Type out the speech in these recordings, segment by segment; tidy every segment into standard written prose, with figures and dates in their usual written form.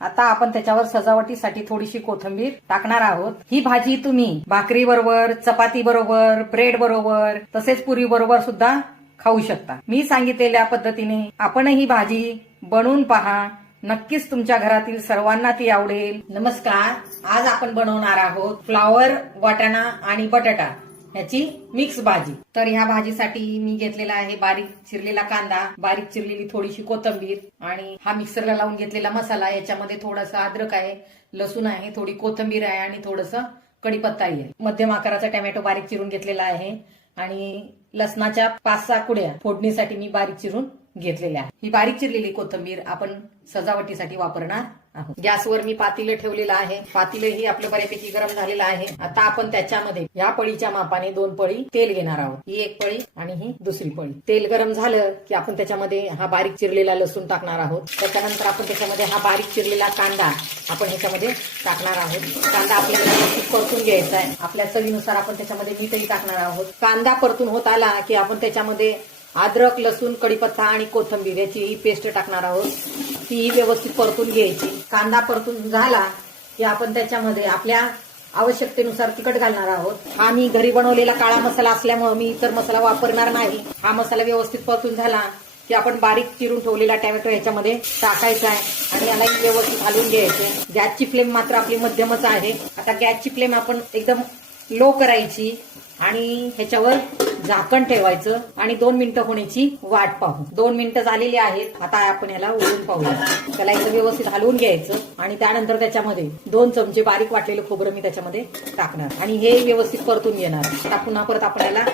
आता आपण त्याच्यावर सजावटीसाठी थोडीशी कोथिंबीर टाकणार आहोत। ही भाजी तुम्ही भाकरी बरोबर, चपाती बरोबर, ब्रेड बरोबर तसेच पुरी बरोबर सुद्धा खाऊ शकता। मी सांगितलेल्या पद्धतीने आपण ही भाजी बनवून पहा, नक्कीच तुमच्या घरातील सर्वांना ती आवडेल। नमस्कार, आज आपण बनवणार आहोत फ्लावर, वाटाणा आणि बटाटा याची मिक्स भाजी। तर ह्या भाजीसाठी मी घेतलेला आहे बारीक चिरलेला कांदा, बारीक चिरलेली थोडीशी कोथिंबीर आणि हा मिक्सरला लावून घेतलेला मसाला। याच्यामध्ये थोडासा अद्रक आहे, लसूण आहे, थोडी कोथिंबीर आहे आणि थोडंसं कढीपत्ता आहे। मध्यम आकाराचा टोमॅटो बारीक चिरून घेतलेला आहे आणि लसणाच्या 5-6 कुड्या फोडणीसाठी मी बारीक चिरून घेतलेल्या आहे। ही बारीक चिरलेली कोथिंबीर आपण सजावटीसाठी वापरणार आहोत। गॅसवर मी पातेलं ठेवलेलं आहे। पातेलं ही आपलं बऱ्यापैकी गरम झालेलं आहे। आता आपण त्याच्यामध्ये या पळीच्या मापाने 2 पळी तेल घेणार आहोत। ही एक पळी आणि ही दुसरी पळी। तेल गरम झालं की आपण त्याच्यामध्ये हा बारीक चिरलेला लसूण टाकणार आहोत। त्याच्यानंतर आपण त्याच्यामध्ये हा बारीक चिरलेला कांदा आपण ह्याच्यामध्ये टाकणार आहोत। कांदा आपल्याला व्यवस्थित परतून घ्यायचा आहे। आपल्या चवीनुसार आपण त्याच्यामध्ये मीठही टाकणार आहोत। कांदा परतून होत आला की आपण त्याच्यामध्ये अद्रक, लसूण, कढीपत्ता आणि कोथिंबीर याची ही पेस्ट टाकणार आहोत। ती व्यवस्थित परतून घ्यायची। कांदा परतून झाला की आपण त्याच्यामध्ये आपल्या आवश्यकतेनुसार तिखट घालणार आहोत। हा मी घरी बनवलेला काळा मसाला असल्यामुळे मी इतर मसाला वापरणार नाही। हा मसाला व्यवस्थित परतून झाला की आपण बारीक चिरून ठेवलेला टोमॅटो ह्याच्यामध्ये टाकायचा आहे आणि याला व्यवस्थित हलवून घ्यायचे। गॅसची फ्लेम मात्र आपली मध्यमच आहे। आता गॅसची फ्लेम आपण एकदम लो करायची आणि ह्याच्यावर झाकण ठेवायचं आणि 2 मिनिटं होण्याची वाट पाहू। 2 मिनिटं झालेली आहेत। आता आपण याला उघडून पाहूया। त्याला एकदा व्यवस्थित हलवून घ्यायचं आणि त्यानंतर त्याच्यामध्ये 2 चमचे बारीक वाटलेलं खोबरं मी त्याच्यामध्ये टाकणार आणि हे व्यवस्थित परतून घेणार। आता पुन्हा परत आपण याला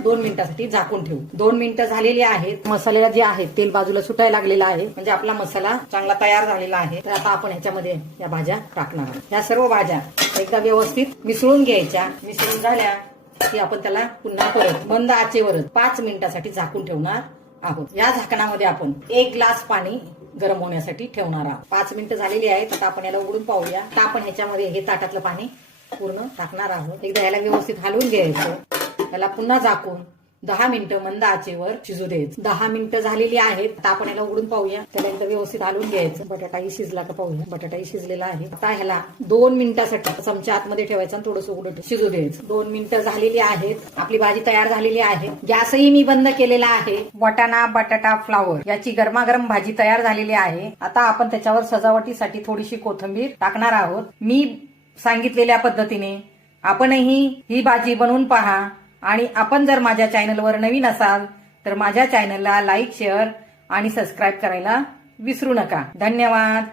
2 मिनिटांसाठी झाकून ठेवू। 2 मिनिटं झालेली आहेत। मसाल्याला जे आहे तेल बाजूला सुटायला लागलेला आहे, म्हणजे आपला मसाला चांगला तयार झालेला आहे। तर आता आपण ह्याच्यामध्ये या भाज्या टाकणार आहोत। या सर्व भाज्या एकदा व्यवस्थित मिसळून घ्यायच्या। मिसळून झाल्या की आपण त्याला पुन्हा परत मंद आचेवर 5 मिनिटांसाठी झाकून ठेवणार आहोत। या झाकणामध्ये आपण 1 ग्लास पाणी गरम होण्यासाठी ठेवणार आहोत। 5 मिनिटं झालेली आहेत। आता आपण याला उघडून पाहूया। आता आपण ह्याच्यामध्ये हे ताटातलं पाणी पूर्ण टाकणार आहोत। एकदा याला व्यवस्थित हलवून घ्यायचं। त्याला पुन्हा झाकून 10 मिनिटं मंद आचेवर शिजू द्यायचं। 10 मिनिटं झालेली आहेत। आता आपण याला उघडून पाहूया। त्याला एकदा व्यवस्थित हलवून घ्यायचं। बटाटाही शिजला का पाहूया। बटाटाही शिजलेला आहे। आता ह्याला 2 मिनिटांसाठी चमचा आतमध्ये ठेवायचा आणि थोडंसं उघडं शिजू द्यायचं। 2 मिनिटं झालेली आहेत। आपली भाजी तयार झालेली आहे। गॅसही मी बंद केलेला आहे। वाटाणा, बटाटा, फ्लावर याची गरमागरम भाजी तयार झालेली आहे। आता आपण त्याच्यावर सजावटीसाठी थोडीशी कोथिंबीर टाकणार आहोत। मी सांगितलेल्या पद्धतीने आपणही ही भाजी बनवून पहा आणि आपण जर माझ्या चॅनलवर नवीन असाल तर माझ्या चॅनलला लाईक, शेअर आणि सबस्क्राईब करायला विसरू नका। धन्यवाद।